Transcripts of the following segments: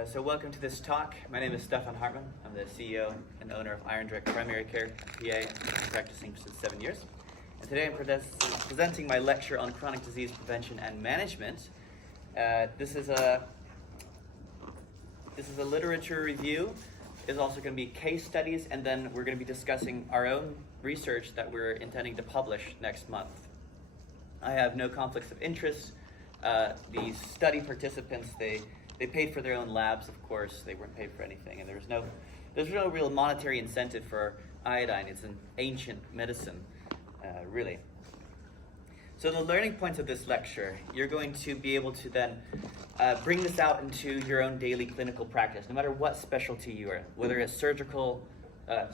So welcome to this talk. My name is Stefan. I'm the CEO and owner of Iron Direct Primary Care, PA. I've been practicing for 7 years. And today I'm presenting my lecture on chronic disease prevention and management. This is a literature review. There's also going to be case studies, and then we're going to be discussing our own research that we're intending to publish next month. I have no conflicts of interest. These study participants, they paid for their own labs, of course. They weren't paid for anything, and there's no real monetary incentive for iodine. It's an ancient medicine, really. So the learning points of this lecture, you're going to be able to then bring this out into your own daily clinical practice, no matter what specialty you are, whether it's surgical,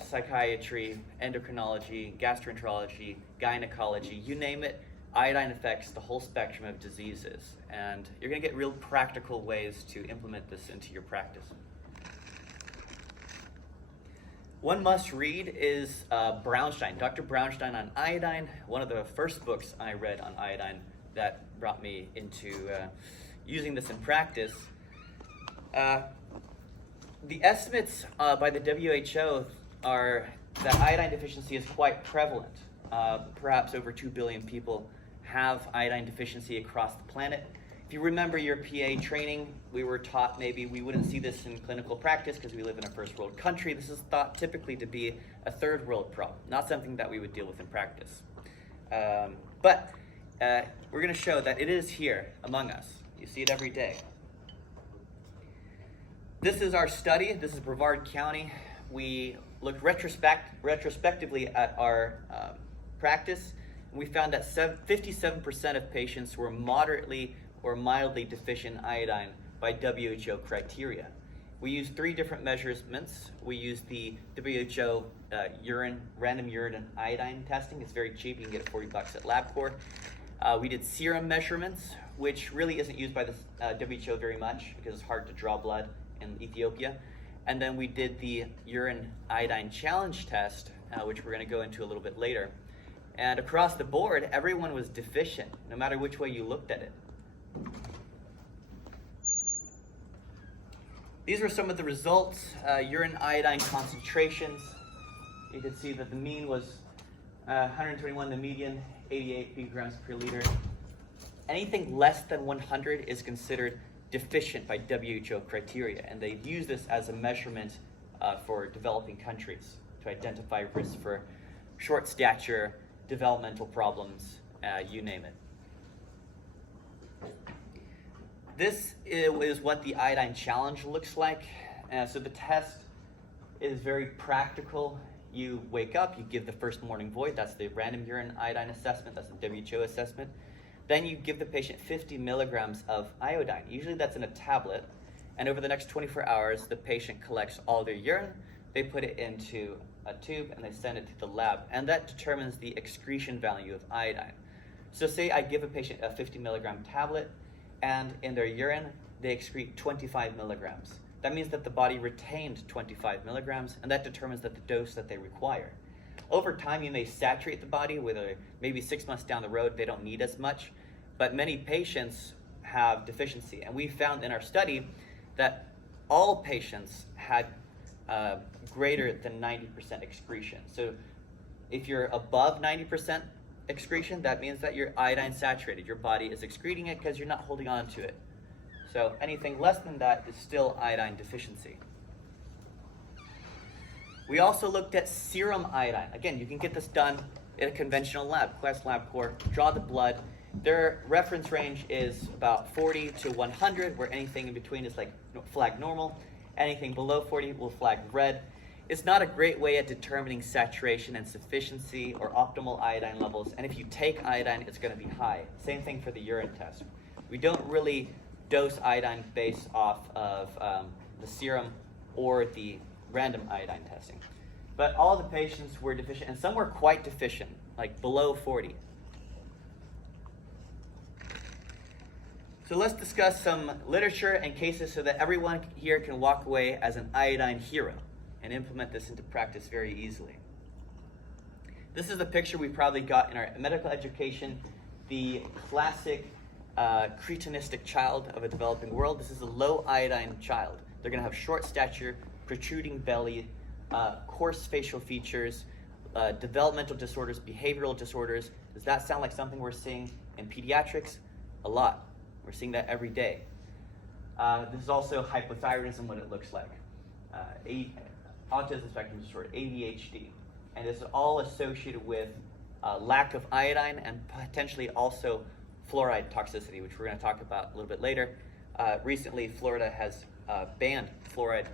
psychiatry, endocrinology, gastroenterology, gynecology, you name it. Iodine affects the whole spectrum of diseases, and you're going to get real practical ways to implement this into your practice. One must read is Brownstein, Dr. Brownstein on iodine, one of the first books I read on iodine that brought me into using this in practice. The estimates by the WHO are that iodine deficiency is quite prevalent. Perhaps over 2 billion people have iodine deficiency across the planet. If you remember your PA training, we were taught maybe we wouldn't see this in clinical practice because we live in a first world country. This is thought typically to be a third world problem, not something that we would deal with in practice. But we're going to show that it is here among us. You see it every day. This is our study. This is Brevard County. We looked retrospectively at our practice, and we found that 57% of patients were moderately or mildly deficient in iodine by WHO criteria. We used 3 different measurements. We used the WHO random urine and iodine testing. It's very cheap. You can get it $40 at LabCorp. We did serum measurements, which really isn't used by the WHO very much because it's hard to draw blood in Ethiopia. And then we did the urine iodine challenge test, which we're going to go into a little bit later. And across the board, everyone was deficient, no matter which way you looked at it. These were some of the results. Urine iodine concentrations. You can see that the mean was 121, the median 88 picograms per liter. Anything less than 100 is considered deficient by WHO criteria, and they've used this as a measurement for developing countries to identify risks for short stature, developmental problems, you name it. This is what the iodine challenge looks like. So the test is very practical. You wake up, you give the first morning void, that's the random urine iodine assessment, that's the WHO assessment. Then you give the patient 50 milligrams of iodine. Usually that's in a tablet. And over the next 24 hours, the patient collects all their urine, they put it into a tube, and they send it to the lab. And that determines the excretion value of iodine. So say I give a patient a 50 milligram tablet, and in their urine, they excrete 25 milligrams. That means that the body retained 25 milligrams, and that determines that the dose that they require. Over time, you may saturate the body with maybe 6 months down the road, they don't need as much, but many patients have deficiency. And we found in our study that all patients had greater than 90% excretion. So if you're above 90% excretion, that means that you're iodine saturated. Your body is excreting it because you're not holding on to it. So anything less than that is still iodine deficiency. We also looked at serum iodine. Again, you can get this done in a conventional lab, Quest LabCorp, draw the blood. Their reference range is about 40 to 100, where anything in between is like flag normal. Anything below 40 will flag red. It's not a great way at determining saturation and sufficiency or optimal iodine levels. And if you take iodine, it's going to be high. Same thing for the urine test. We don't really dose iodine based off of the serum or the random iodine testing. But all the patients were deficient, and some were quite deficient, like below 40. So let's discuss some literature and cases so that everyone here can walk away as an iodine hero and implement this into practice very easily. This is a picture we probably got in our medical education, the classic cretinistic child of a developing world. This is a low iodine child. They're going to have short stature, protruding belly, coarse facial features, developmental disorders, behavioral disorders. Does that sound like something we're seeing in pediatrics? A lot. We're seeing that every day. This is also hypothyroidism, what it looks like. Autism spectrum disorder, ADHD. And this is all associated with lack of iodine and potentially also fluoride toxicity, which we're going to talk about a little bit later. Recently, Florida has banned fluoride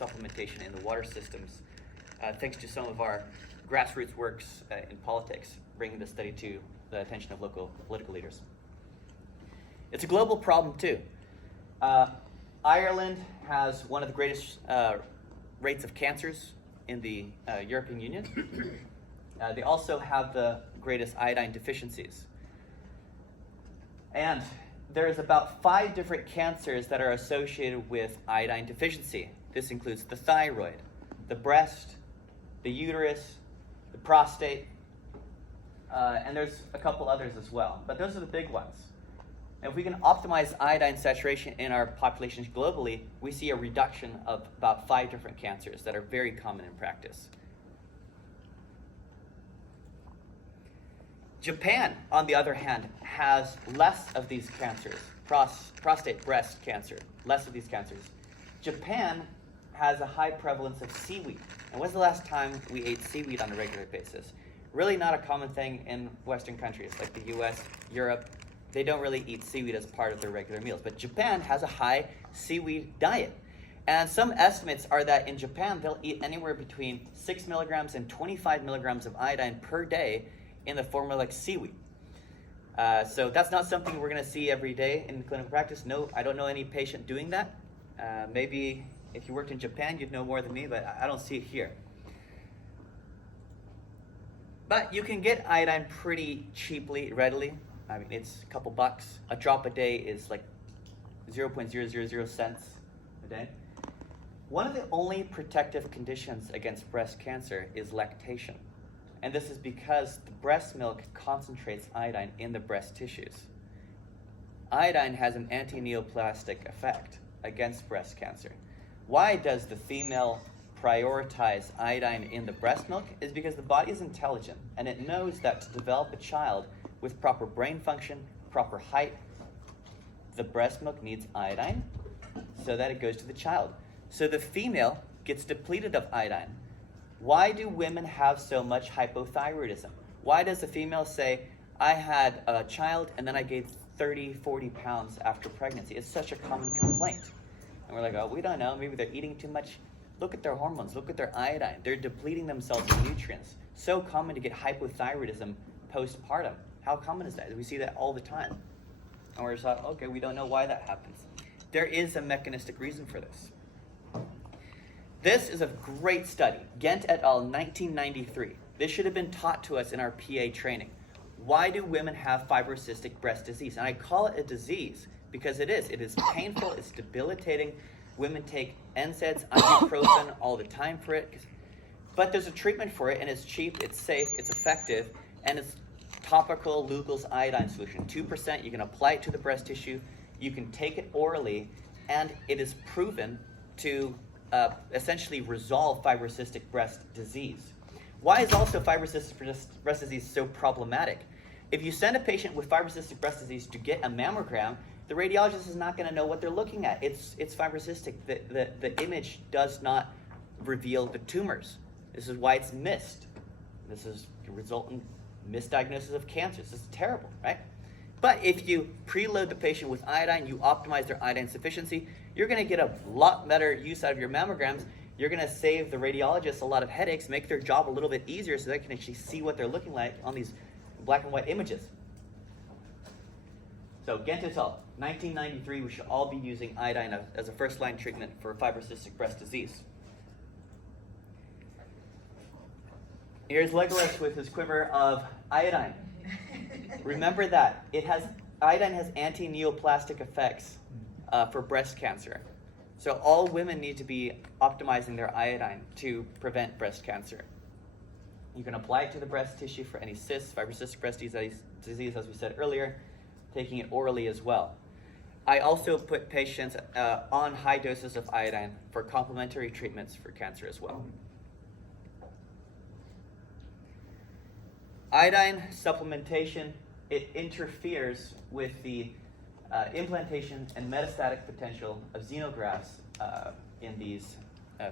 supplementation in the water systems, thanks to some of our grassroots works in politics, bringing this study to the attention of local political leaders. It's a global problem too. Ireland has one of the greatest rates of cancers in the European Union. They also have the greatest iodine deficiencies. And there's about 5 different cancers that are associated with iodine deficiency. This includes the thyroid, the breast, the uterus, the prostate, and there's a couple others as well. But those are the big ones. And if we can optimize iodine saturation in our populations globally, we see a reduction of about 5 different cancers that are very common in practice. Japan, on the other hand, has less of these cancers, prostate, breast cancer, less of these cancers. Japan has a high prevalence of seaweed. And when's the last time we ate seaweed on a regular basis? Really not a common thing in Western countries like the US, Europe. They don't really eat seaweed as part of their regular meals. But Japan has a high seaweed diet. And some estimates are that in Japan, they'll eat anywhere between 6 milligrams and 25 milligrams of iodine per day in the form of like seaweed. So that's not something we're going to see every day in clinical practice. No, I don't know any patient doing that. Maybe if you worked in Japan, you'd know more than me, but I don't see it here. But you can get iodine pretty cheaply, readily. I mean, it's a couple bucks. A drop a day is like 0.000 cents a day. One of the only protective conditions against breast cancer is lactation. And this is because the breast milk concentrates iodine in the breast tissues. Iodine has an anti-neoplastic effect against breast cancer. Why does the female prioritize iodine in the breast milk? Is because the body is intelligent and it knows that to develop a child with proper brain function, proper height, the breast milk needs iodine so that it goes to the child. So the female gets depleted of iodine. Why do women have so much hypothyroidism? Why does the female say, I had a child and then I gained 30, 40 pounds after pregnancy? It's such a common complaint. And we're like, oh, we don't know. Maybe they're eating too much. Look at their hormones. Look at their iodine. They're depleting themselves of nutrients. So common to get hypothyroidism postpartum. How common is that? We see that all the time. And we're just like, okay, we don't know why that happens. There is a mechanistic reason for this. This is a great study. Ghent et al. 1993. This should have been taught to us in our PA training. Why do women have fibrocystic breast disease? And I call it a disease because it is. It is painful. It's debilitating. Women take NSAIDs, ibuprofen all the time for it. But there's a treatment for it, and it's cheap, it's safe, it's effective, and it's topical Lugol's iodine solution. 2%, you can apply it to the breast tissue, you can take it orally, and it is proven to essentially resolve fibrocystic breast disease. Why is also fibrocystic breast disease so problematic? If you send a patient with fibrocystic breast disease to get a mammogram, the radiologist is not going to know what they're looking at. It's fibrocystic. The image does not reveal the tumors. This is why it's missed. This is a resultant misdiagnosis of cancer. This is terrible, right? But if you preload the patient with iodine, you optimize their iodine sufficiency, you're going to get a lot better use out of your mammograms. You're going to save the radiologists a lot of headaches, make their job a little bit easier so they can actually see what they're looking like on these black and white images. So Ghent et al. 1993, we should all be using iodine as a first-line treatment for fibrocystic breast disease. Here's Legolas with his quiver of iodine. Remember that. Iodine has anti-neoplastic effects for breast cancer. So all women need to be optimizing their iodine to prevent breast cancer. You can apply it to the breast tissue for any cysts, fibrocystic breast disease, as we said earlier, taking it orally as well. I also put patients on high doses of iodine for complementary treatments for cancer as well. Iodine supplementation, it interferes with the implantation and metastatic potential of xenografts in these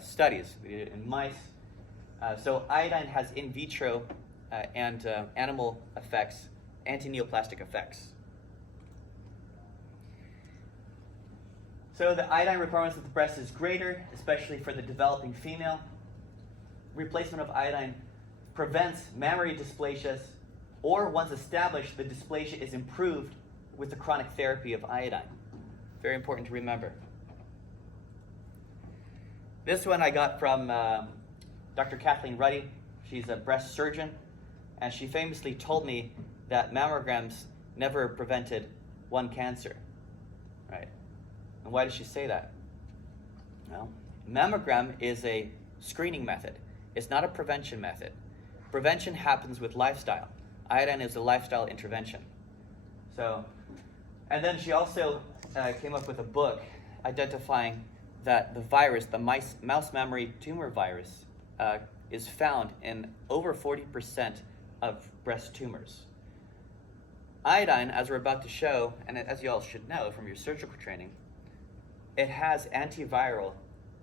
studies. We did it in mice. So iodine has in vitro and animal effects, anti-neoplastic effects. So the iodine requirements of the breast is greater, especially for the developing female. Replacement of iodine prevents mammary dysplasias, or once established, the dysplasia is improved with the chronic therapy of iodine. Very important to remember. This one I got from Dr. Kathleen Ruddy. She's a breast surgeon, and she famously told me that mammograms never prevented one cancer, right? And why does she say that? Well, mammogram is a screening method. It's not a prevention method. Prevention happens with lifestyle. Iodine is a lifestyle intervention. So, and then she also came up with a book identifying that the virus, the mouse mammary tumor virus, is found in over 40% of breast tumors. Iodine, as we're about to show, and as you all should know from your surgical training, it has antiviral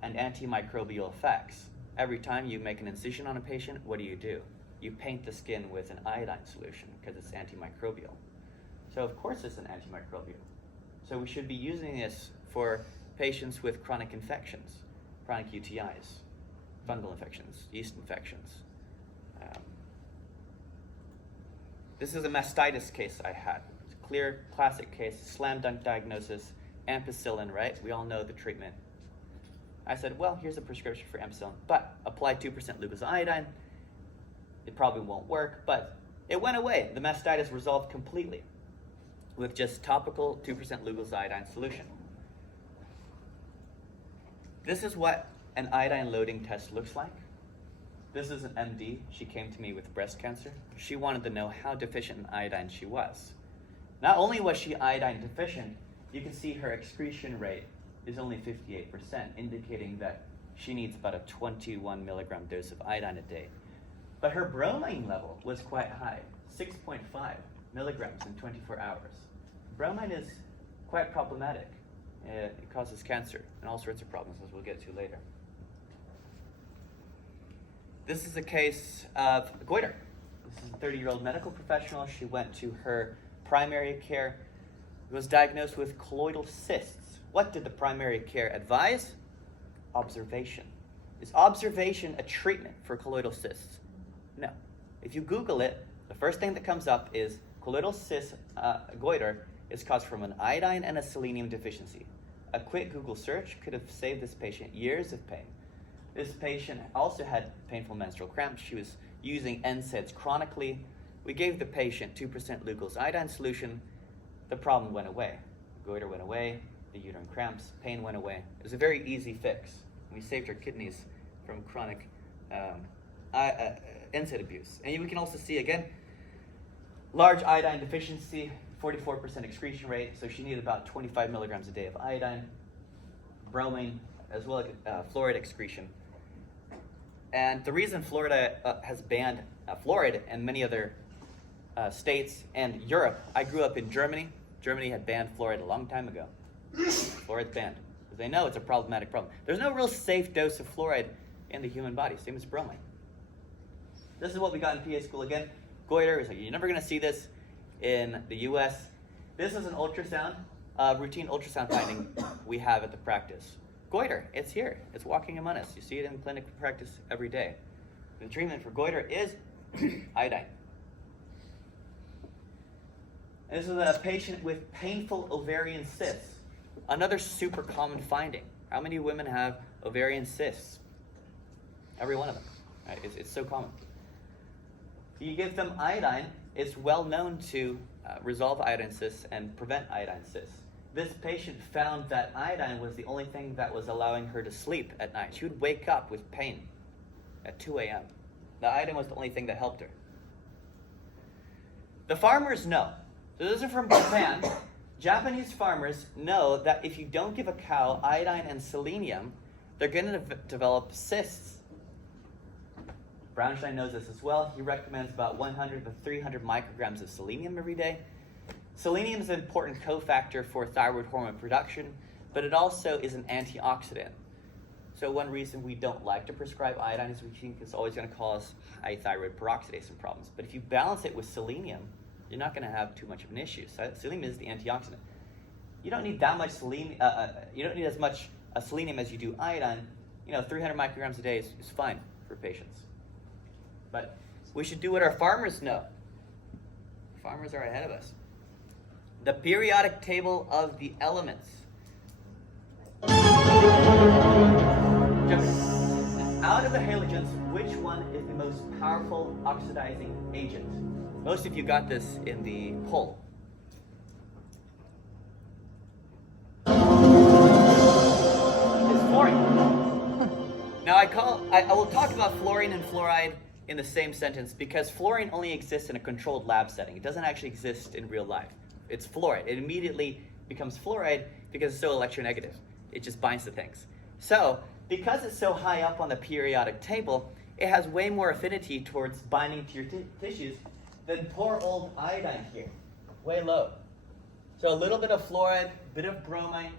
and antimicrobial effects. Every time you make an incision on a patient, what do? You paint the skin with an iodine solution because it's antimicrobial. So of course it's an antimicrobial. So we should be using this for patients with chronic infections, chronic UTIs, fungal infections, yeast infections. This is a mastitis case I had. It's a clear, classic case, slam dunk diagnosis, ampicillin, right? We all know the treatment. I said, well, here's a prescription for ampicillin, but apply 2% Lugol's iodine. It probably won't work, but it went away. The mastitis resolved completely with just topical 2% Lugol's iodine solution. This is what an iodine loading test looks like. This is an MD. She came to me with breast cancer. She wanted to know how deficient in iodine she was. Not only was she iodine deficient, you can see her excretion rate is only 58%, indicating that she needs about a 21 milligram dose of iodine a day. But her bromine level was quite high, 6.5 milligrams in 24 hours. Bromine is quite problematic. It causes cancer and all sorts of problems, as we'll get to later. This is a case of goiter. This is a 30-year-old medical professional. She went to her primary care, was diagnosed with colloidal cysts. What did the primary care advise? Observation. Is observation a treatment for colloidal cysts? No. If you Google it, the first thing that comes up is colloidal cyst goiter is caused from an iodine and a selenium deficiency. A quick Google search could have saved this patient years of pain. This patient also had painful menstrual cramps. She was using NSAIDs chronically. We gave the patient 2% Lugol's iodine solution. The problem went away. Goiter went away, the uterine cramps, pain went away. It was a very easy fix. We saved her kidneys from chronic NSAID abuse. And we can also see, again, large iodine deficiency, 44% excretion rate, so she needed about 25 milligrams a day of iodine, bromine, as well as fluoride excretion. And the reason Florida has banned fluoride and many other states and Europe, I grew up in Germany. Germany had banned fluoride a long time ago. Fluoride's banned because they know it's a problematic problem. There's no real safe dose of fluoride in the human body, same as bromine. This is what we got in PA school again. Goiter, is like, you're never going to see this in the US. This is an ultrasound, routine ultrasound finding we have at the practice. Goiter, it's here. It's walking among us. You see it in clinical practice every day. The treatment for goiter is iodine. This is a patient with painful ovarian cysts. Another super common finding. How many women have ovarian cysts? Every one of them. Right? It's so common. You give them iodine, it's well known to resolve iodine cysts and prevent iodine cysts. This patient found that iodine was the only thing that was allowing her to sleep at night. She would wake up with pain at 2 a.m. The iodine was the only thing that helped her. The farmers know. So this is from Japan. Japanese farmers know that if you don't give a cow iodine and selenium, they're going to develop cysts. Brownstein knows this as well. He recommends about 100 to 300 micrograms of selenium every day. Selenium is an important cofactor for thyroid hormone production, but it also is an antioxidant. So one reason we don't like to prescribe iodine is we think it's always going to cause high thyroid peroxidase problems. But if you balance it with selenium, you're not going to have too much of an issue. So selenium is the antioxidant. You don't need that much selenium. You don't need as much selenium as you do iodine. 300 micrograms a day is fine for patients. But we should do what our farmers know. Farmers are ahead of us. The periodic table of the elements. Out of the halogens, which one is the most powerful oxidizing agent? Most of you got this in the poll. It's fluorine. Now I will talk about fluorine and fluoride in the same sentence because fluorine only exists in a controlled lab setting. It doesn't actually exist in real life. It's fluoride. It immediately becomes fluoride because it's so electronegative. It just binds to things. So, because it's so high up on the periodic table, it has way more affinity towards binding to your tissues than poor old iodine here. Way low. So a little bit of fluoride, a bit of bromine,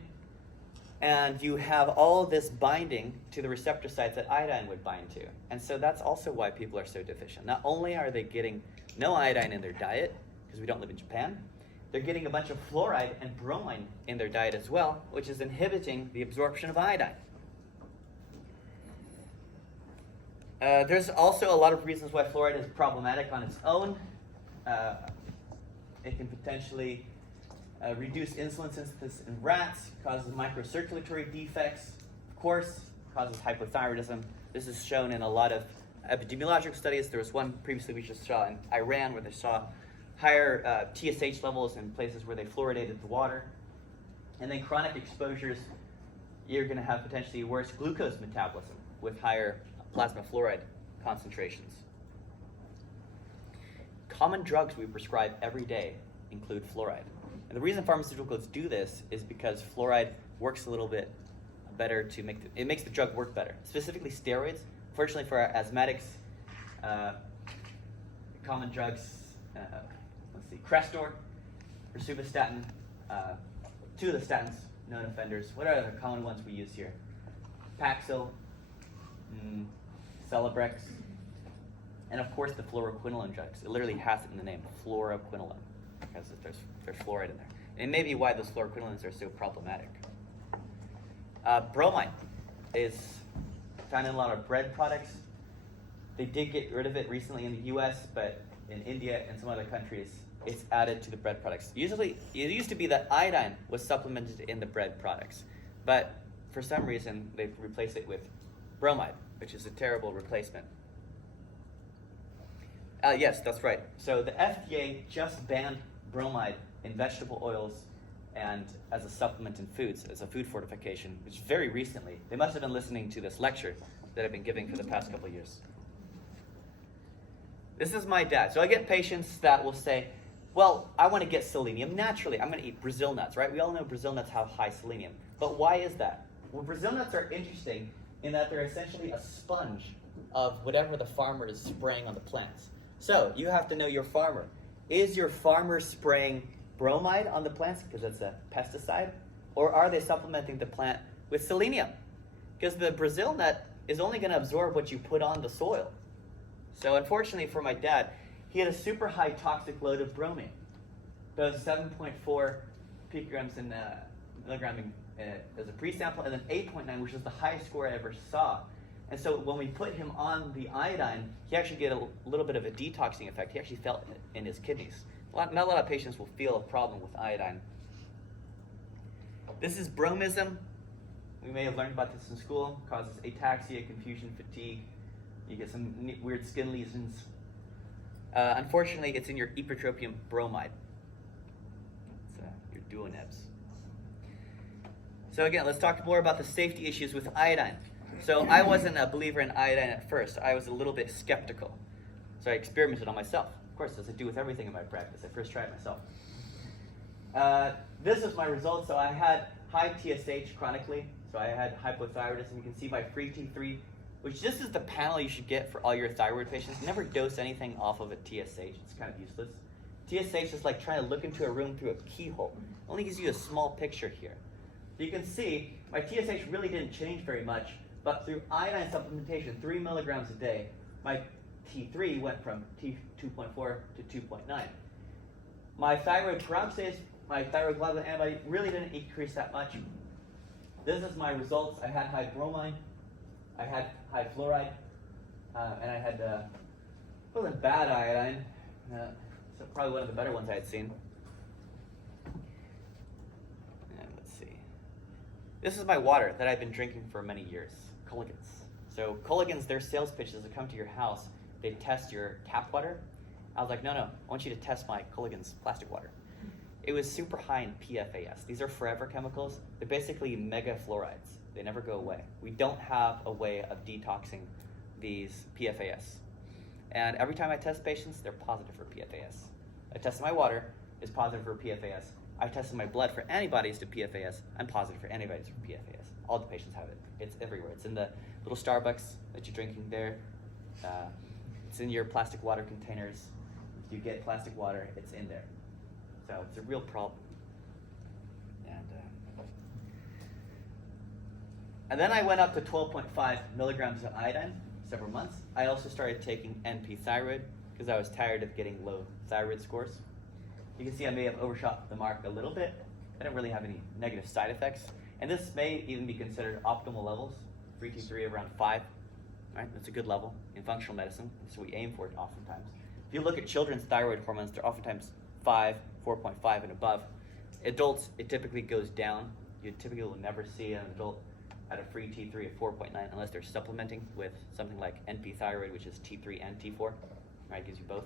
and you have all this binding to the receptor sites that iodine would bind to. And so that's also why people are so deficient. Not only are they getting no iodine in their diet, because we don't live in Japan, they're getting a bunch of fluoride and bromine in their diet as well, which is inhibiting the absorption of iodine. There's also a lot of reasons why fluoride is problematic on its own. It can potentially reduce insulin synthesis in rats, causes microcirculatory defects, of course, causes hypothyroidism. This is shown in a lot of epidemiological studies. There was one previously we just saw in Iran where they saw higher TSH levels in places where they fluoridated the water. And then chronic exposures, you're going to have potentially worse glucose metabolism with higher plasma fluoride concentrations. Common drugs we prescribe every day include fluoride. And the reason pharmaceuticals do this is because fluoride works a little bit better it makes the drug work better. Specifically steroids. Fortunately for our asthmatics, common drugs, Crestor, rosuvastatin, two of the statins, known offenders. What are the common ones we use here? Paxil, Celebrex, and of course the fluoroquinolone drugs. It literally has it in the name, fluoroquinolone, because there's fluoride in there. And maybe why those fluoroquinolones are so problematic. Bromine is found in a lot of bread products. They did get rid of it recently in the US, but in India and some other countries, it's added to the bread products. Usually, it used to be that iodine was supplemented in the bread products, but for some reason, they've replaced it with bromide, which is a terrible replacement. Yes, that's right. So the FDA just banned bromide in vegetable oils and as a supplement in foods, as a food fortification, which very recently. They must have been listening to this lecture that I've been giving for the past couple of years. This is my dad. So I get patients that will say, well, I want to get selenium naturally. I'm going to eat Brazil nuts, right? We all know Brazil nuts have high selenium. But why is that? Well, Brazil nuts are interesting in that they're essentially a sponge of whatever the farmer is spraying on the plants. So you have to know your farmer. Is your farmer spraying bromide on the plants because it's a pesticide? Or are they supplementing the plant with selenium? Because the Brazil nut is only going to absorb what you put on the soil. So unfortunately for my dad, he had a super high toxic load of bromine. It was 7.4 picograms in milligram as a pre-sample, and then 8.9, which is the highest score I ever saw. And so when we put him on the iodine, he actually get a little bit of a detoxing effect. He actually felt it in his kidneys. Not a lot of patients will feel a problem with iodine. This is bromism. We may have learned about this in school. It causes ataxia, confusion, fatigue. You get some weird skin lesions. Unfortunately, it's in your epitropium bromide. It's your duonebs. So again, let's talk more about the safety issues with iodine. So I wasn't a believer in iodine at first. I was a little bit skeptical. So I experimented on myself. Of course, as I do with everything in my practice. I first tried it myself. this is my result. So I had high TSH chronically. So I had hypothyroidism. You can see my free T3, which this is the panel you should get for all your thyroid patients. Never dose anything off of a TSH. It's kind of useless. TSH is like trying to look into a room through a keyhole. It only gives you a small picture here. You can see my TSH really didn't change very much, but through iodine supplementation, 3 milligrams a day, my T3 went from T2.4 to 2.9. My thyroid peroxidase, my thyroid globulin antibody really didn't increase that much. This is my results. I had high bromine, I had high fluoride, and I had, wasn't bad iodine, so probably one of the better ones I had seen. And let's see. This is my water that I've been drinking for many years, Culligan's. So Culligan's, their sales pitches to come to your house, they test your tap water. I was like, no, I want you to test my Culligan's plastic water. It was super high in PFAS. These are forever chemicals. They're basically mega fluorides. They never go away. We don't have a way of detoxing these PFAS. And every time I test patients, they're positive for PFAS. I tested my water, it's positive for PFAS. I tested my blood for antibodies to PFAS, I'm positive for antibodies for PFAS. All the patients have it. It's everywhere. It's in the little Starbucks that you're drinking there. It's in your plastic water containers. If you get plastic water, it's in there. So it's a real problem. And then I went up to 12.5 milligrams of iodine several months. I also started taking NP thyroid because I was tired of getting low thyroid scores. You can see I may have overshot the mark a little bit. I didn't really have any negative side effects. And this may even be considered optimal levels. Free T3 around 5. Right? That's a good level in functional medicine. That's what we aim for oftentimes. If you look at children's thyroid hormones, they're oftentimes 5, 4.5 and above. Adults, it typically goes down. You typically will never see an adult at a free T3 of 4.9 unless they're supplementing with something like NP thyroid, which is T3 and T4. Right, it gives you both.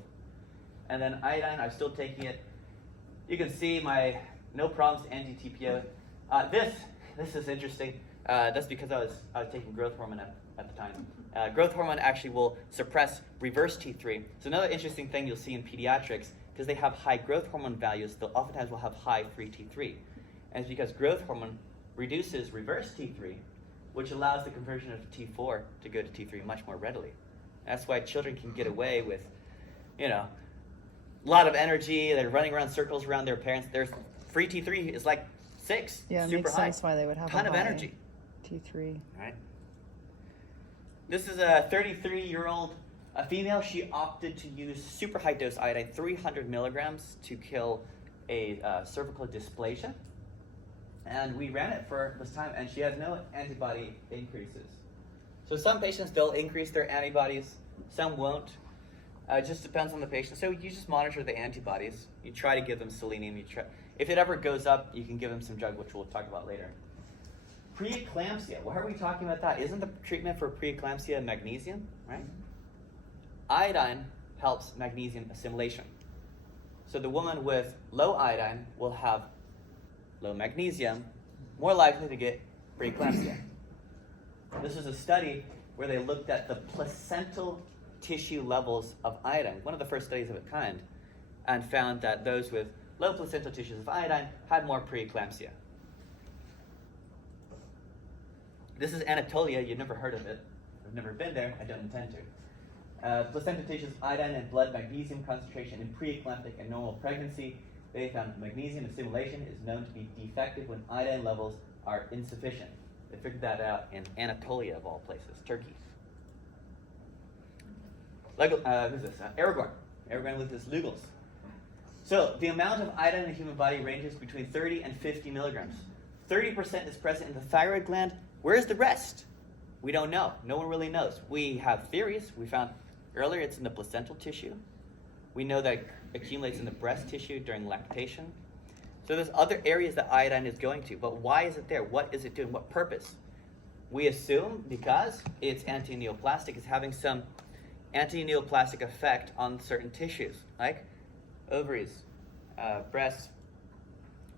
And then iodine, I'm still taking it. You can see my no problems anti-TPO. This is interesting. That's because I was taking growth hormone at the time. Growth hormone actually will suppress reverse T3. So another interesting thing you'll see in pediatrics, because they have high growth hormone values, they'll oftentimes will have high free T3. And it's because growth hormone reduces reverse T3, which allows the conversion of T4 to go to T3 much more readily. That's why children can get away with, a lot of energy. They're running around circles around their parents. Their free T3 is like 6, yeah, super makes high. Sense why they would have ton a of high energy. T3. Right. This is a 33-year-old female. She opted to use super high dose iodine, 300 milligrams, to kill a cervical dysplasia. And we ran it for this time, and she has no antibody increases. So some patients, they'll increase their antibodies, some won't. It just depends on the patient. So you just monitor the antibodies. You try to give them selenium. If it ever goes up, you can give them some drug, which we'll talk about later. Preeclampsia, why are we talking about that? Isn't the treatment for preeclampsia magnesium, right? Iodine helps magnesium assimilation. So the woman with low iodine will have low magnesium, more likely to get preeclampsia. This is a study where they looked at the placental tissue levels of iodine, one of the first studies of its kind, and found that those with low placental tissues of iodine had more preeclampsia. This is Anatolia. You've never heard of it. I've never been there. I don't intend to. Placental tissues of iodine and blood magnesium concentration in preeclamptic and normal pregnancy. They found magnesium assimilation is known to be defective when iodine levels are insufficient. They figured that out in Anatolia, of all places, Turkey. Who's this? Aragorn. Aragorn with his Lugals. So the amount of iodine in the human body ranges between 30 and 50 milligrams. 30% is present in the thyroid gland. Where's the rest? We don't know. No one really knows. We have theories. We found earlier it's in the placental tissue. We know that it accumulates in the breast tissue during lactation. So there's other areas that iodine is going to, but why is it there? What is it doing? What purpose? We assume because it's anti-neoplastic, it's having some anti-neoplastic effect on certain tissues, like ovaries, breasts,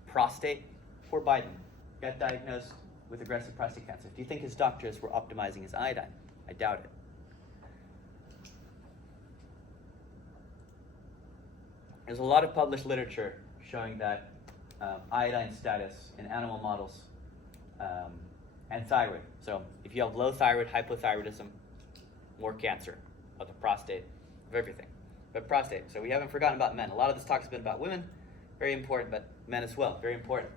prostate. Poor Biden got diagnosed with aggressive prostate cancer. Do you think his doctors were optimizing his iodine? I doubt it. There's a lot of published literature showing that iodine status in animal models, and thyroid. So if you have low thyroid, hypothyroidism, more cancer of the prostate, of everything. But prostate, so we haven't forgotten about men. A lot of this talk has been about women, very important, but men as well, very important.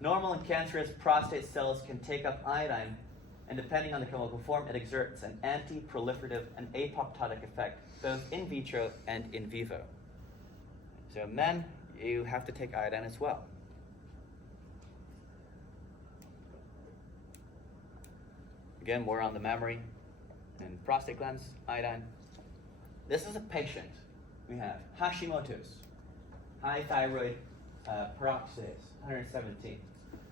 Normal and cancerous prostate cells can take up iodine, and depending on the chemical form, it exerts an anti-proliferative and apoptotic effect, both in vitro and in vivo. So men, you have to take iodine as well. Again, more on the mammary and prostate glands, iodine. This is a patient. We have Hashimoto's, high thyroid peroxidase, 117.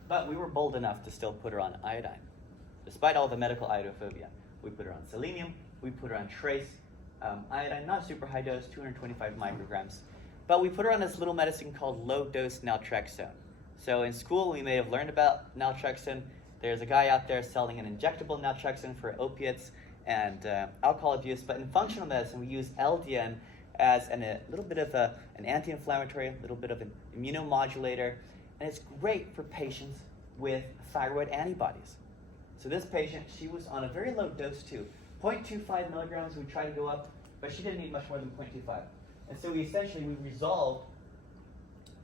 But we were bold enough to still put her on iodine. Despite all the medical iodophobia, we put her on selenium, we put her on trace iodine, not super high dose, 225 micrograms. But we put her on this little medicine called low-dose naltrexone. So in school, we may have learned about naltrexone. There's a guy out there selling an injectable naltrexone for opiates and alcohol abuse. But in functional medicine, we use LDN as a little bit of an anti-inflammatory, a little bit of an immunomodulator. And it's great for patients with thyroid antibodies. So this patient, she was on a very low dose too. 0.25 milligrams, we tried to go up, but she didn't need much more than 0.25. And so we resolved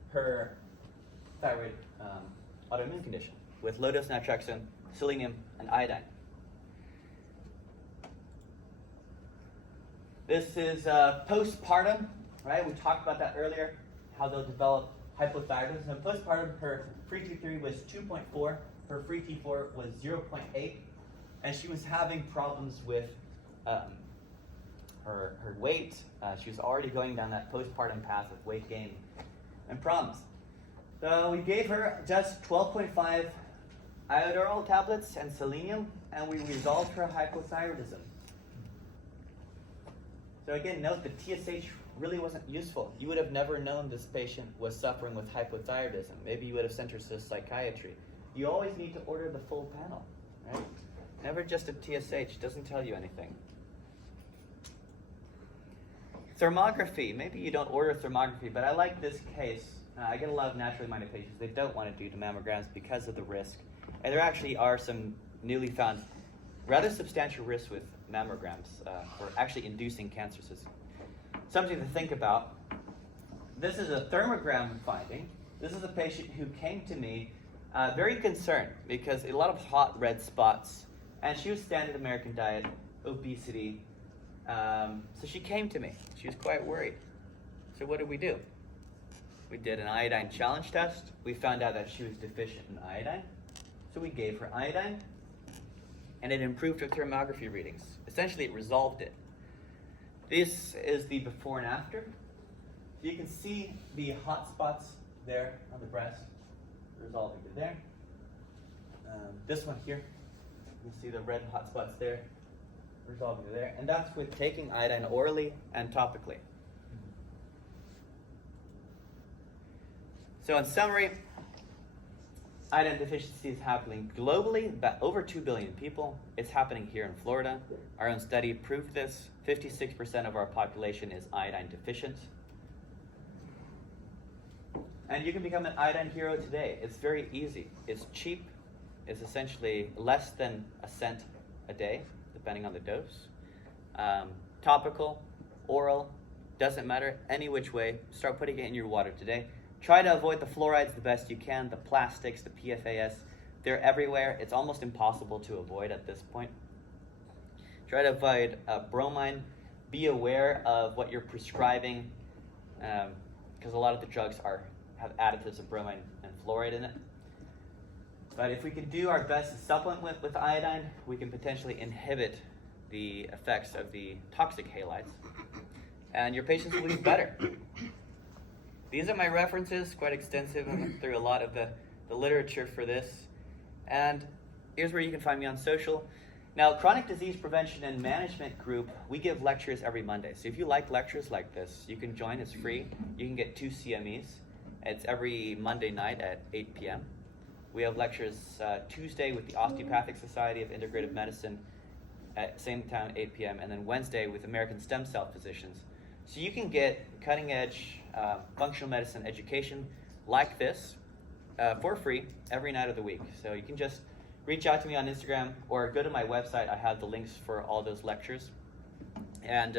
her thyroid autoimmune condition with low-dose naltrexone, selenium, and iodine. This is postpartum, right? We talked about that earlier, how they'll develop hypothyroidism. And postpartum, her free T3 was 2.4, her free T4 was 0.8, and she was having problems with her weight. She was already going down that postpartum path of weight gain and problems. So we gave her just 12.5 iodoral tablets and selenium, and we resolved her hypothyroidism. So again, note the TSH really wasn't useful. You would have never known this patient was suffering with hypothyroidism. Maybe you would have sent her to psychiatry. You always need to order the full panel, right? Never just a TSH, doesn't tell you anything. Thermography, maybe you don't order thermography, but I like this case. I get a lot of naturally minded patients. They don't want to do mammograms because of the risk. And there actually are some newly found rather substantial risks with mammograms for actually inducing cancer. So something to think about. This is a thermogram finding. This is a patient who came to me very concerned because a lot of hot red spots, and she was standard American diet, obesity. So she came to me. She was quite worried. So what did we do? We did an iodine challenge test. We found out that she was deficient in iodine. So we gave her iodine, and it improved her thermography readings. Essentially, it resolved it. This is the before and after. You can see the hot spots there on the breast, resolving to there. This one here, you see the red hot spots there, resolving to there. And that's with taking iodine orally and topically. So in summary, iodine deficiency is happening globally, about over 2 billion people. It's happening here in Florida. Our own study proved this. 56% of our population is iodine deficient. And you can become an iodine hero today. It's very easy. It's cheap. It's essentially less than a cent a day, depending on the dose. Topical, oral, doesn't matter, any which way. Start putting it in your water today. Try to avoid the fluorides the best you can, the plastics, the PFAS. They're everywhere. It's almost impossible to avoid at this point. Try to avoid bromine. Be aware of what you're prescribing, because a lot of the drugs have additives of bromine and fluoride in it. But if we can do our best to supplement with iodine, we can potentially inhibit the effects of the toxic halides, and your patients will be better. These are my references, quite extensive. I went through a lot of the literature for this. And here's where you can find me on social. Now, Chronic Disease Prevention and Management Group, we give lectures every Monday. So if you like lectures like this, you can join. It's free. You can get 2 CMEs. It's every Monday night at 8 p.m. We have lectures Tuesday with the Osteopathic Society of Integrative Medicine at same time, 8 p.m. And then Wednesday with American Stem Cell Physicians. So you can get cutting-edge functional medicine education like this for free every night of the week. So you can just reach out to me on Instagram or go to my website. I have the links for all those lectures. And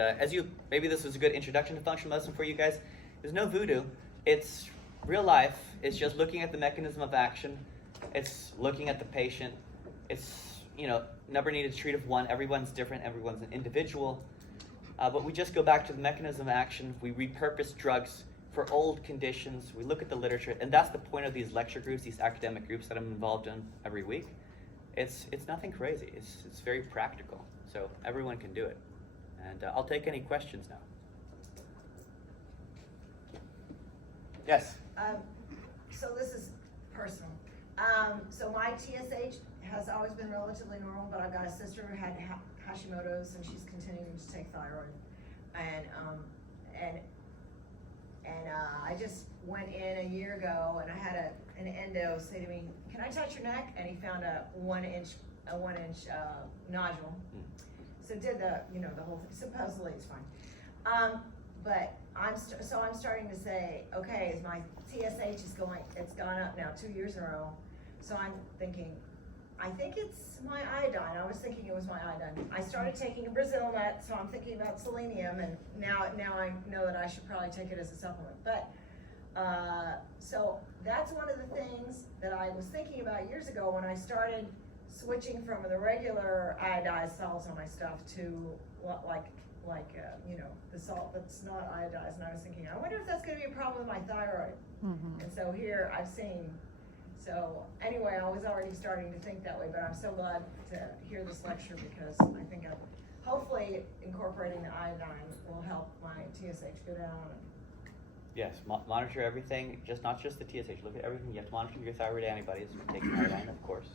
maybe this was a good introduction to functional medicine for you guys. There's no voodoo. It's real life. It's just looking at the mechanism of action. It's looking at the patient. It's, number needed to treat of one. Everyone's different. Everyone's an individual. But we just go back to the mechanism of action. We repurpose drugs for old conditions. We look at the literature. And that's the point of these lecture groups, these academic groups that I'm involved in every week. It's nothing crazy. It's very practical. So everyone can do it. And I'll take any questions now. Yes? So this is personal. So my TSH has always been relatively normal, but I've got a sister who had Hashimoto's, and she's continuing to take thyroid. And I just went in a year ago, and I had an endo say to me, "Can I touch your neck?" And he found a one inch nodule. So did the whole thing. Supposedly it's fine. But I'm starting to say, okay, is my TSH it's gone up now 2 years in a row. So I'm thinking, I think it's my iodine. I was thinking it was my iodine. I started taking a Brazil nut, so I'm thinking about selenium, and now I know that I should probably take it as a supplement. But so that's one of the things that I was thinking about years ago when I started switching from the regular iodized salts on my stuff to the salt that's not iodized, and I was thinking, I wonder if that's going to be a problem with my thyroid. Mm-hmm. And so here I've seen. So anyway, I was already starting to think that way, but I'm so glad to hear this lecture because I think hopefully incorporating the iodine will help my TSH go down. Yes, monitor everything, not just the TSH. Look at everything. You have to monitor your thyroid antibodies. You take iodine, of course.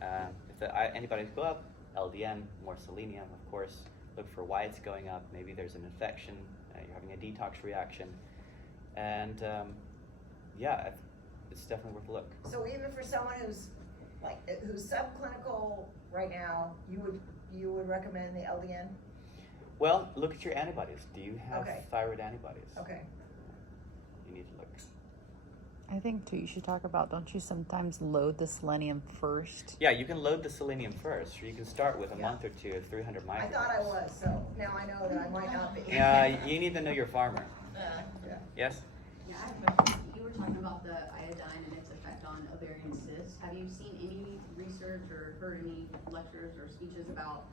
If the antibodies go up, LDN, more selenium, of course. Look for why it's going up. Maybe there's an infection. You're having a detox reaction. And it's definitely worth a look. So even for someone who's subclinical right now, you would recommend the LDN? Well, look at your antibodies. Do you have thyroid antibodies? Okay. You need to look. I think too, you should talk about, don't you sometimes load the selenium first? Yeah, you can load the selenium first, or you can start with a month or two of 300 micrograms. I thought I was, so now I know that I might not be. You need to know your farmer. Yes? Yeah, I have a question. You were talking about the iodine and its effect on ovarian cysts. Have you seen any research or heard any lectures or speeches about,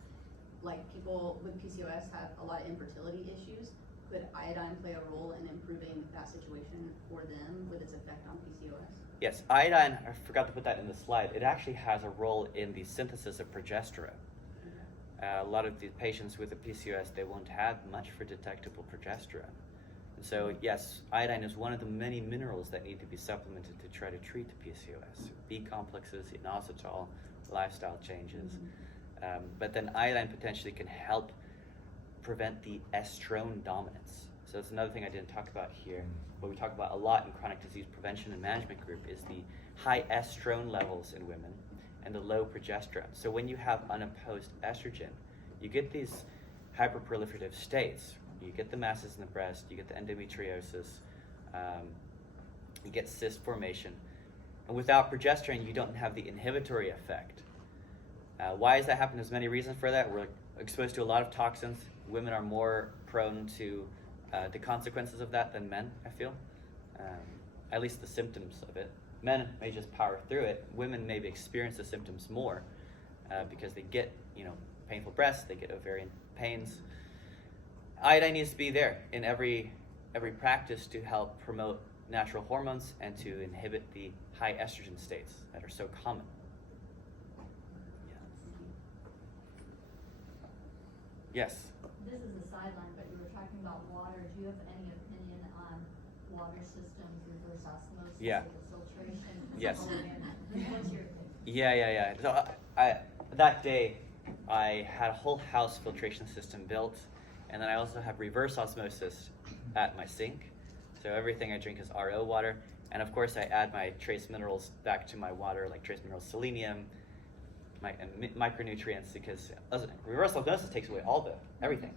like, people with PCOS have a lot of infertility issues? Could iodine play a role in improving that situation for them with its effect on PCOS? Yes, iodine, I forgot to put that in the slide, it actually has a role in the synthesis of progesterone. A lot of the patients with the PCOS, they won't have much for detectable progesterone. And so yes, iodine is one of the many minerals that need to be supplemented to try to treat the PCOS. B complexes, inositol, lifestyle changes. Mm-hmm. But then iodine potentially can help prevent the estrone dominance. So that's another thing I didn't talk about here. What we talk about a lot in chronic disease prevention and management group is the high estrone levels in women and the low progesterone. So when you have unopposed estrogen, you get these hyperproliferative states. You get the masses in the breast, you get the endometriosis, you get cyst formation. And without progesterone, you don't have the inhibitory effect. Why is that happening? There's many reasons for that. We're exposed to a lot of toxins. Women are more prone to the consequences of that than men, I feel. At least the symptoms of it. Men may just power through it. Women maybe experience the symptoms more because they get, painful breasts, they get ovarian pains. Iodine needs to be there in every practice to help promote natural hormones and to inhibit the high estrogen states that are so common. Yes. This is a sideline, but you were talking about water. Do you have any opinion on water systems, reverse osmosis, filtration? Yes. What's your opinion? Yeah. So that day, I had a whole house filtration system built, and then I also have reverse osmosis at my sink. So everything I drink is RO water, and of course I add my trace minerals back to my water, like trace minerals, selenium, and micronutrients, because reverse osmosis takes away everything.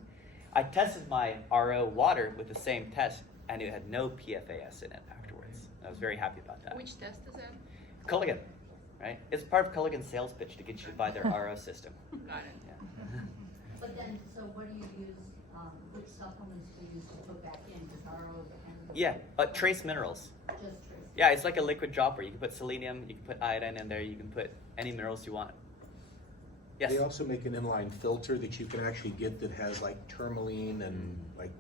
I tested my RO water with the same test, and it had no PFAS in it afterwards. I was very happy about that. Which test is that? Culligan, right? It's part of Culligan's sales pitch to get you to buy their RO system. Got it. Yeah. But then, so what do you use, which supplements do you use to put back in, because RO and. Yeah, trace minerals. Just trace. Yeah, it's like a liquid dropper. You can put selenium, you can put iodine in there, you can put any minerals you want. Yes? They also make an inline filter that you can actually get that has like tourmaline and like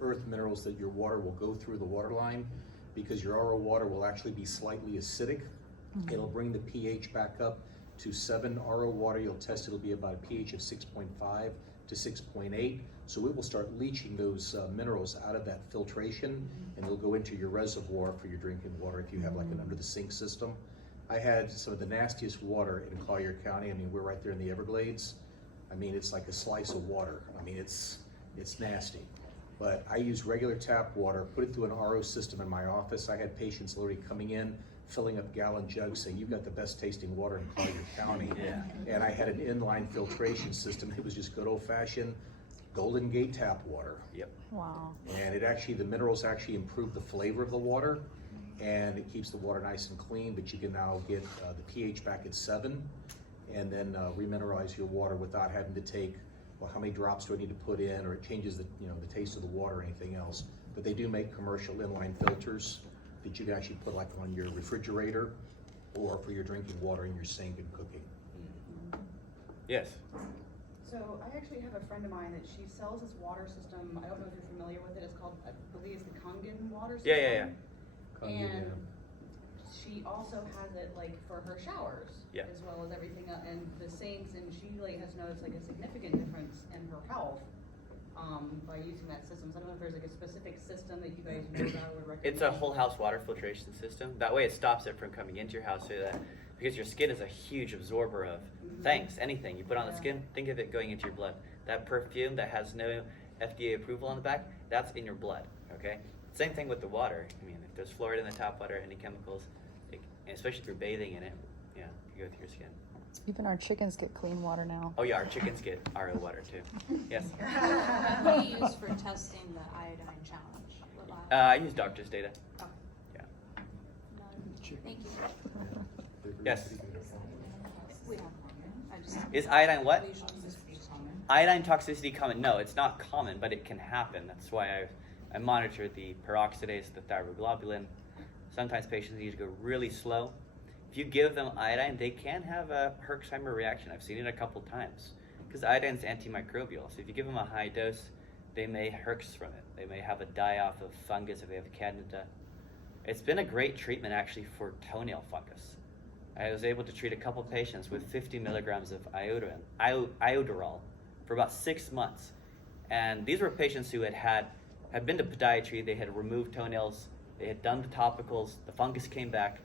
earth minerals that your water will go through the water line, because your RO water will actually be slightly acidic. It'll bring the pH back up to 7. RO water, you'll test, it'll be about a pH of 6.5 to 6.8. So it will start leaching those minerals out of that filtration, and they'll go into your reservoir for your drinking water if you have like an under the sink system. I had some of the nastiest water in Collier County. I mean, we're right there in the Everglades. I mean, it's like a slice of water. I mean, it's nasty. But I use regular tap water, put it through an RO system in my office. I had patients literally coming in, filling up gallon jugs, saying, "You've got the best tasting water in Collier County." Yeah. And I had an inline filtration system. It was just good old fashioned Golden Gate tap water. Yep. Wow. And the minerals actually improve the flavor of the water, and it keeps the water nice and clean, but you can now get the pH back at 7, and then remineralize your water without having to take, well, how many drops do I need to put in, or it changes the taste of the water or anything else. But they do make commercial inline filters that you can actually put like on your refrigerator or for your drinking water in your sink and cooking. Yes. So I actually have a friend of mine that she sells this water system. I don't know if you're familiar with it. It's called, I believe it's the Kangen water system. Yeah. And she also has it like for her showers, Yeah. as well as everything, and the sinks. And she like has noticed like a significant difference in her health by using that system. So I don't know if there's like a specific system that you guys know about or would recommend. It's a whole house water filtration system. That way it stops it from coming into your house, so that, because your skin is a huge absorber of anything you put on the skin, think of it going into your blood. That perfume that has no FDA approval on the back, that's in your blood, okay? Same thing with the water. I mean, if there's fluoride in the tap water, any chemicals, and especially if you're bathing in it, yeah, you go through your skin. Even our chickens get clean water now. Oh yeah, our chickens get RO water too. Yes. What do you use for testing the iodine challenge? What lab? I use doctor's data. Oh. Yeah. No, thank you. Yes. We have one. I just. Is iodine what? Usually use common. Iodine toxicity common? No, it's not common, but it can happen. That's why I monitor the peroxidase, the thyroglobulin. Sometimes patients need to go really slow. If you give them iodine, they can have a Herxheimer reaction. I've seen it a couple times, because iodine is antimicrobial. So if you give them a high dose, they may Herx from it. They may have a die-off of fungus if they have candida. It's been a great treatment actually for toenail fungus. I was able to treat a couple patients with 50 milligrams of iodorol for about 6 months. And these were patients who had been to podiatry, they had removed toenails, they had done the topicals, the fungus came back.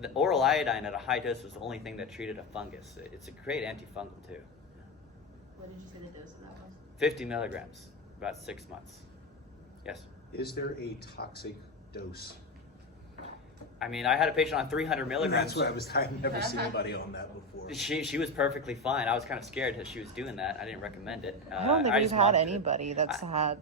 The oral iodine at a high dose was the only thing that treated a fungus. It's a great antifungal too. What did you say the dose of that was? 50 milligrams, about 6 months. Yes. Is there a toxic dose? I mean, I had a patient on 300 milligrams. That's what I've never seen anybody on that before. She was perfectly fine. I was kind of scared that she was doing that. I didn't recommend it. I don't think we've just had monitored it. anybody that's had.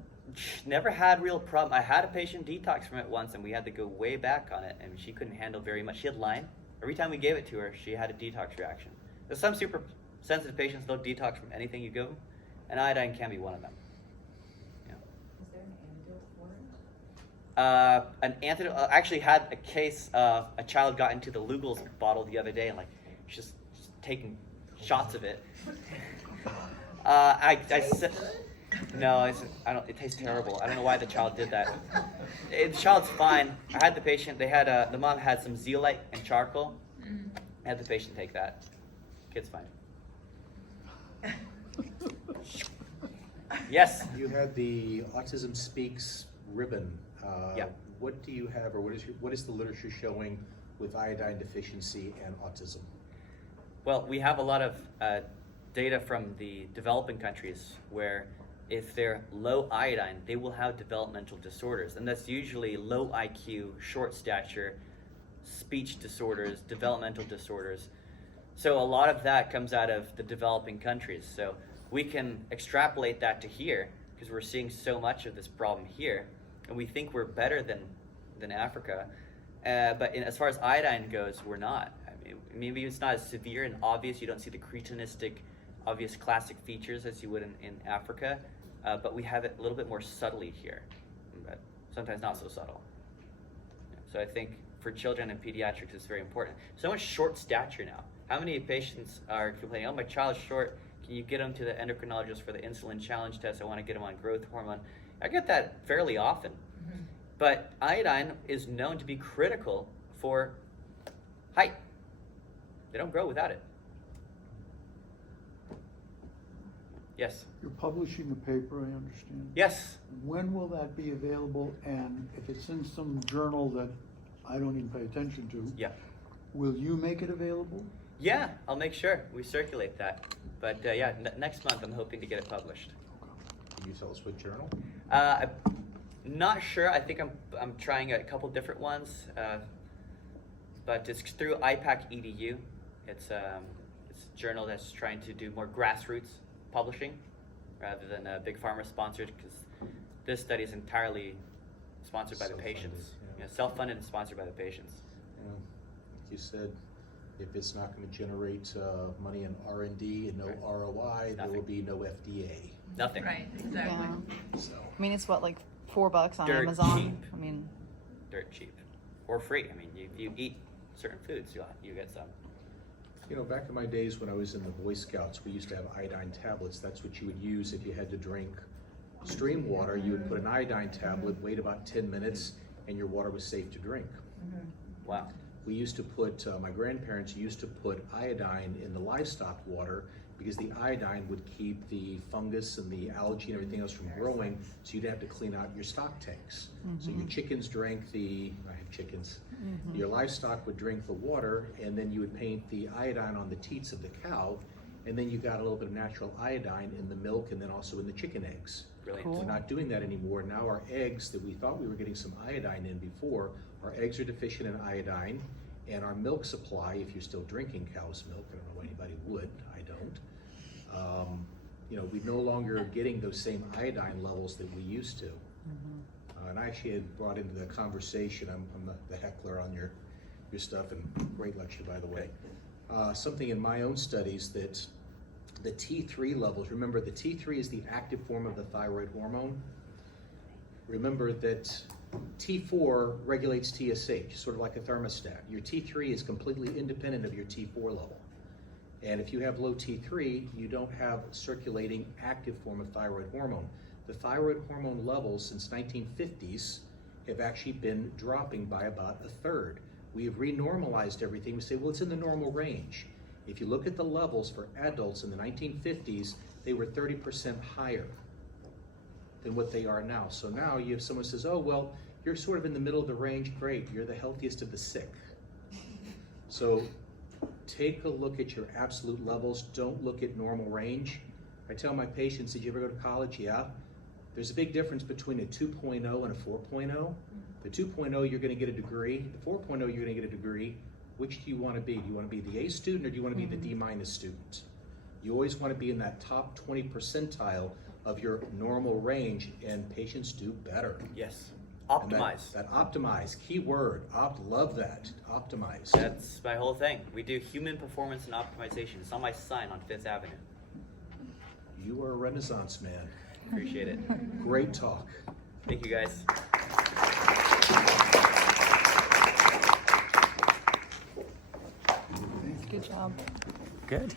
Never had real problem. I had a patient detox from it once, and we had to go way back on it, and she couldn't handle very much. She had Lyme. Every time we gave it to her, she had a detox reaction. There's some super sensitive patients don't detox from anything you give them, and iodine can be one of them. Yeah. Is there an antidote for it? An antidote. I actually had a case. A child got into the Lugol's bottle the other day, and like she's just taking shots of it. I said. No, I don't. It tastes terrible. I don't know why the child did that. The child's fine. I had the patient. They had the mom had some zeolite and charcoal. I had the patient take that. Kid's fine. Yes. You had the Autism Speaks ribbon. Yeah. What do you have, or what is the literature showing with iodine deficiency and autism? Well, we have a lot of data from the developing countries where if they're low iodine, they will have developmental disorders. And that's usually low IQ, short stature, speech disorders, developmental disorders. So a lot of that comes out of the developing countries. So we can extrapolate that to here because we're seeing so much of this problem here. And we think we're better than Africa. But as far as iodine goes, we're not. I mean, maybe it's not as severe and obvious. You don't see the cretinistic, obvious classic features as you would in Africa, but we have it a little bit more subtly here, but sometimes not so subtle. So I think for children and pediatrics, it's very important. So much short stature now. How many patients are complaining, oh, my child's short, can you get them to the endocrinologist for the insulin challenge test? I want to get them on growth hormone. I get that fairly often. But iodine is known to be critical for height. They don't grow without it. Yes. You're publishing the paper, I understand? Yes. When will that be available? And if it's in some journal that I don't even pay attention to, Yeah. will you make it available? Yeah, I'll make sure we circulate that. But yeah, next month I'm hoping to get it published. Can you tell us what journal? I'm not sure. I think I'm trying a couple different ones, but it's through IPAC EDU. It's a journal that's trying to do more grassroots publishing rather than big pharma sponsored, because this study is entirely sponsored by the patients. Yeah. Self-funded and sponsored by the patients. Yeah. Like you said, if it's not going to generate money in R&D and no Right. ROI, there will Nothing. be no FDA. Nothing. Right, exactly. Yeah. So I mean, it's what, like $4 on Dirt Amazon? cheap. I mean, Dirt cheap. Or free. I mean, you eat certain foods, you get some. you know, back in my days when I was in the Boy Scouts, we used to have iodine tablets. That's what you would use if you had to drink stream water. You would put an iodine tablet, wait about 10 minutes, and your water was safe to drink. Wow. We used to put, my grandparents used to put iodine in the livestock water because the iodine would keep the fungus and the algae and everything else from growing, so you'd have to clean out your stock tanks. So your chickens drank I have chickens. Your livestock would drink the water, and then you would paint the iodine on the teats of the cow, and then you got a little bit of natural iodine in the milk and then also in the chicken eggs. Brilliant. We're not doing that anymore. Now our eggs that we thought we were getting some iodine in before, our eggs are deficient in iodine, and our milk supply, if you're still drinking cow's milk, I don't know why anybody would, I don't. You know, we no longer are getting those same iodine levels that we used to. And I actually had brought into the conversation, I'm the heckler on your stuff, and great lecture, by the way. Something in my own studies that the T3 levels, remember the T3 is the active form of the thyroid hormone. Remember that T4 regulates TSH, sort of like a thermostat. Your T3 is completely independent of your T4 level. And if you have low T3, you don't have circulating active form of thyroid hormone. The thyroid hormone levels since 1950s have actually been dropping by about a third. We have renormalized everything. We say, well, it's in the normal range. If you look at the levels for adults in the 1950s, they were 30% higher than what they are now. So now you have someone who says, oh, well, you're sort of in the middle of the range. Great, you're the healthiest of the sick. So take a look at your absolute levels. Don't look at normal range. I tell my patients, did you ever go to college? Yeah. There's a big difference between a 2.0 and a 4.0. The 2.0, you're going to get a degree. The 4.0, you're going to get a degree. Which do you want to be? Do you want to be the A student or do you want to be the D- student? You always want to be in that top 20 percentile of your normal range, and patients do better. Yes. And Optimize. That optimize, key word, love that, optimize. That's my whole thing. We do human performance and optimization. It's on my sign on Fifth Avenue. You are a Renaissance man. Appreciate it. Great talk. Thank you, guys. Good job. Good.